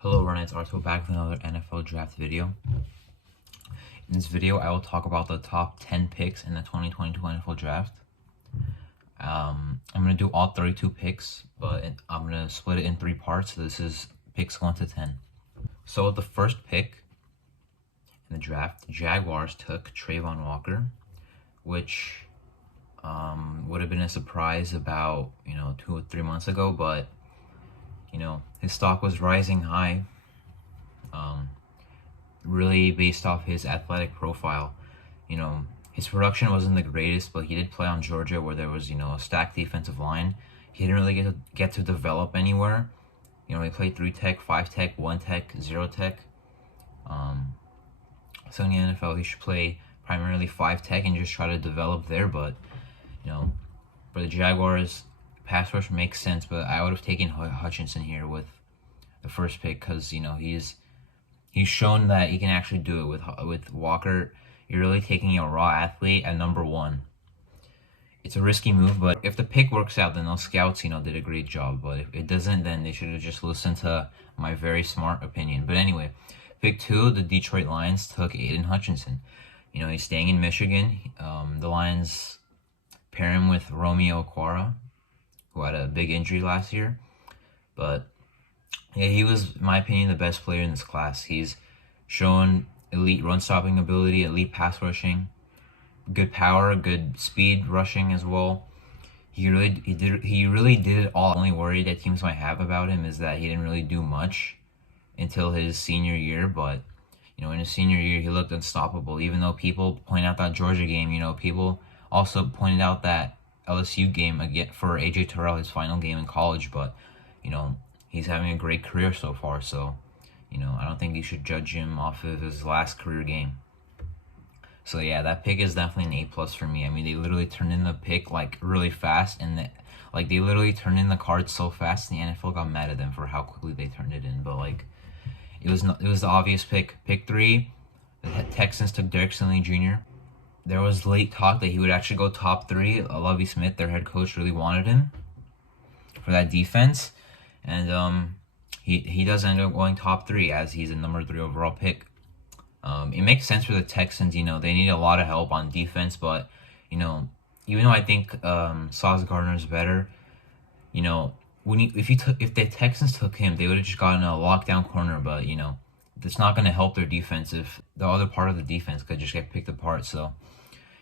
Hello everyone, it's Arto back with another NFL draft video. In this video, I will talk about the top 10 picks in the 2022 NFL draft. I'm going to do all 32 picks, but I'm going to split it in 3 parts. So this is picks 1 to 10. So with the first pick in the draft, the Jaguars took Travon Walker, which would have been a surprise about 2 or 3 months ago, but his stock was rising high, really based off his athletic profile. His production wasn't the greatest, but he did play on Georgia where there was, a stacked defensive line. He didn't really get to develop anywhere. He played 3 tech, 5 tech, 1 tech, 0 tech. So in the NFL, he should play primarily 5 tech and just try to develop there. But, for the Jaguars, pass rush makes sense, but I would have taken Hutchinson here with the first pick because he's shown that he can actually do it. With Walker, you're really taking a raw athlete at number 1. It's a risky move, but if the pick works out, then those scouts did a great job. But if it doesn't, then they should have just listened to my very smart opinion. But anyway, pick 2, the Detroit Lions took Aiden Hutchinson. He's staying in Michigan. The Lions pair him with Romeo Okwara, who had a big injury last year. But yeah, he was, in my opinion, the best player in this class. He's shown elite run-stopping ability, elite pass rushing, good power, good speed rushing as well. He really did it all. The only worry that teams might have about him is that he didn't really do much until his senior year. But in his senior year, he looked unstoppable. Even though people point out that Georgia game, people also pointed out that LSU game again for AJ Terrell, his final game in college. But he's having a great career so far. So I don't think you should judge him off of his last career game. So yeah, that pick is definitely an A+ for me. I mean, they literally turned in the pick really fast, and they literally turned in the cards so fast, and the NFL got mad at them for how quickly they turned it in. But it was the obvious pick. Pick 3, the Texans took Derek Stingley Jr. There was late talk that he would actually go top 3. Lovie Smith, their head coach, really wanted him for that defense, and he does end up going top 3 as he's a number 3 overall pick. It makes sense for the Texans. They need a lot of help on defense, but even though I think Sauce Gardner's better, if the Texans took him, they would have just gotten a lockdown corner. But it's not going to help their defense if the other part of the defense could just get picked apart. So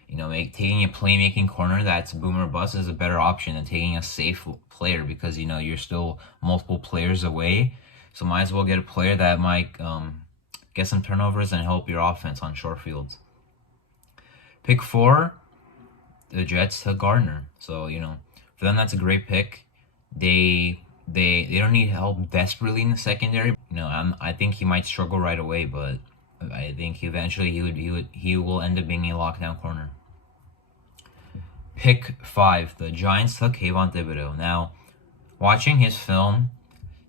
taking a playmaking corner that's boom or bust is a better option than taking a safe player, because you're still multiple players away. So might as well get a player that might get some turnovers and help your offense on short fields. Pick 4, the Jets took Gardner. So for them, that's a great pick. They don't need help desperately in the secondary. I think he might struggle right away, but I think eventually he will end up being a lockdown corner. Pick 5, the Giants took Kayvon Thibodeau. Now, watching his film,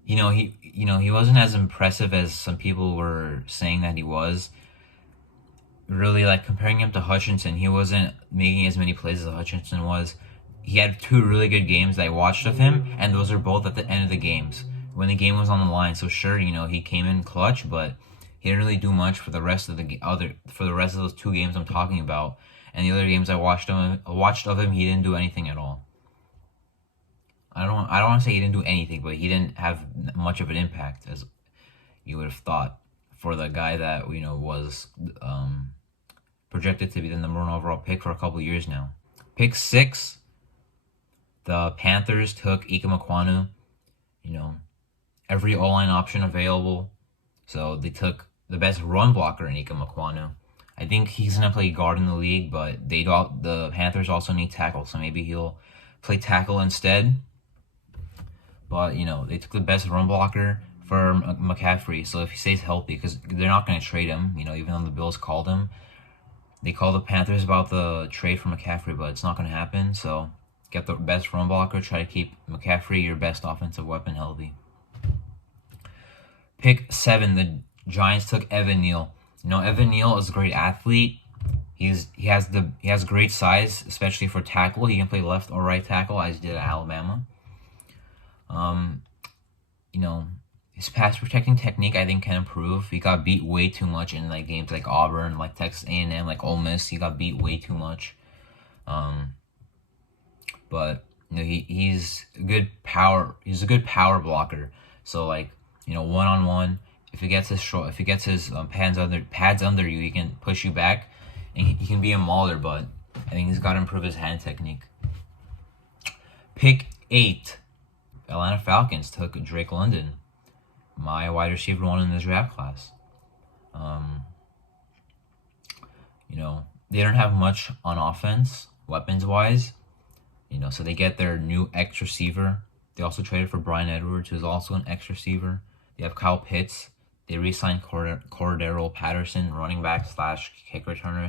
he wasn't as impressive as some people were saying that he was. Really, comparing him to Hutchinson, he wasn't making as many plays as Hutchinson was. He had 2 really good games that I watched of him, and those are both at the end of the games when the game was on the line. So sure, he came in clutch, but he didn't really do much for the rest of those 2 games I'm talking about. And the other games I watched of him, he didn't do anything at all. I don't want to say he didn't do anything, but he didn't have much of an impact as you would have thought for the guy that was projected to be the number 1 overall pick for a couple years now. Pick 6, the Panthers took Ike Mekwonu. Every O-line option available. So they took the best run blocker in Ike Mekwonu. I think he's gonna play guard in the league, but the Panthers also need tackle, so maybe he'll play tackle instead. But they took the best run blocker for McCaffrey, so if he stays healthy, because they're not gonna trade him, even though the Bills called him. They called the Panthers about the trade for McCaffrey, but it's not gonna happen. So get the best run blocker, try to keep McCaffrey, your best offensive weapon, healthy. Pick 7, the Giants took Evan Neal. Evan Neal is a great athlete. He has great size, especially for tackle. He can play left or right tackle, as he did at Alabama. His pass protecting technique, I think, can improve. He got beat way too much in like games like Auburn, like Texas A&M, like Ole Miss. He got beat way too much. But he's a good power. He's a good power blocker. So like 1-on-1, if he gets his pads under you, he can push you back, and he can be a mauler. But I think he's got to improve his hand technique. Pick 8, Atlanta Falcons took Drake London, my wide receiver 1 in this draft class. They don't have much on offense, weapons-wise. So they get their new X receiver. They also traded for Bryan Edwards, who's also an X receiver. They have Kyle Pitts. They re-signed Cordero Patterson, running back / kick returner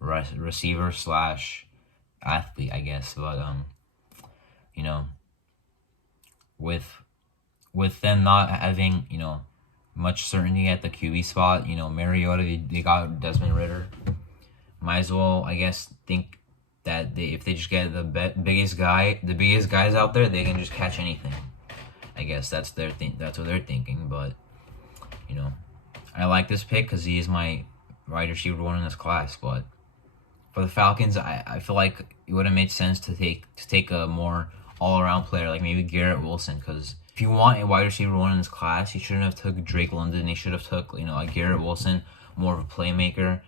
/ receiver / athlete, I guess. But with them not having much certainty at the QB spot, Mariota, they got Desmond Ridder. Might as well, I guess, think that if they just get the biggest guys out there, they can just catch anything. I guess that's their thing. That's what they're thinking. But I like this pick because he is my wide receiver 1 in this class. But for the Falcons, I feel like it would have made sense to take a more all-around player, like maybe Garrett Wilson. Because if you want a wide receiver 1 in this class, you shouldn't have took Drake London. You should have took a Garrett Wilson, more of a playmaker.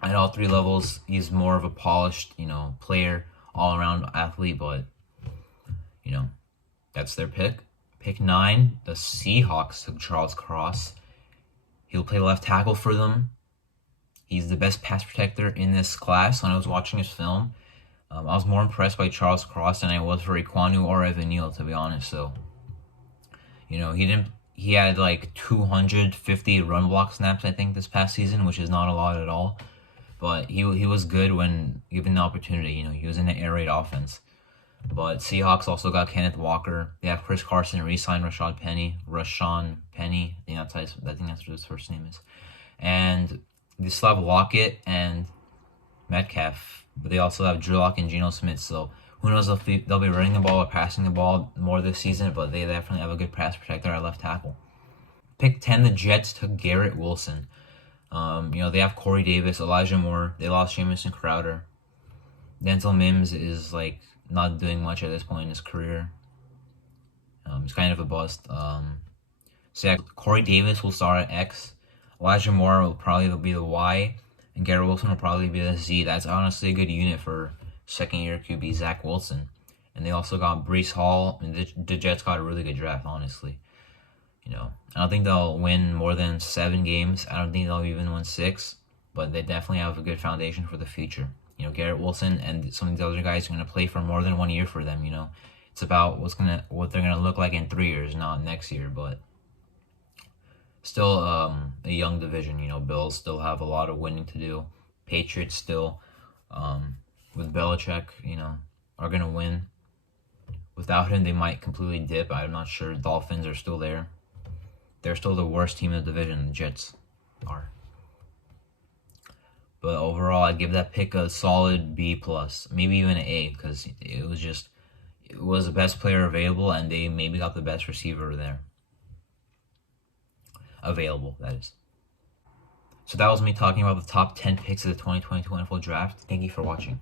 At all 3 levels, he's more of a polished, player, all-around athlete. But that's their pick. Pick 9, the Seahawks took Charles Cross. He'll play left tackle for them. He's the best pass protector in this class. When I was watching his film, I was more impressed by Charles Cross than I was for Ekwonu or Evan Neal, to be honest. So, he had like 250 run block snaps, I think, this past season, which is not a lot at all. But he was good when given the opportunity. He was in an air raid offense. But Seahawks also got Kenneth Walker. They have Chris Carson re-signed Rashawn Penny. I think that's what his first name is. And they still have Lockett and Metcalf. But they also have Drew Lock and Geno Smith. So who knows if they'll be running the ball or passing the ball more this season. But they definitely have a good pass protector at left tackle. Pick 10, the Jets took Garrett Wilson. They have Corey Davis, Elijah Moore. They lost Jamison Crowder. Denzel Mims is like not doing much at this point in his career. He's kind of a bust. So yeah, Corey Davis will start at X. Elijah Moore will probably be the Y, and Garrett Wilson will probably be the Z. That's honestly a good unit for second-year QB Zach Wilson. And they also got Breece Hall, and the Jets got a really good draft, honestly. I don't think they'll win more than 7 games. I don't think they'll even win 6, but they definitely have a good foundation for the future. Garrett Wilson and some of these other guys are going to play for more than 1 year for them. It's about what they're going to look like in 3 years, not next year. But still a young division. Bills still have a lot of winning to do. Patriots still, with Belichick, are going to win. Without him, they might completely dip. I'm not sure. Dolphins are still there. They're still the worst team in the division. The Jets are. But overall, I'd give that pick a solid B+, maybe even an A, because it was the best player available, and they maybe got the best receiver there. Available, that is. So that was me talking about the top 10 picks of the 2022 NFL Draft. Thank you for watching.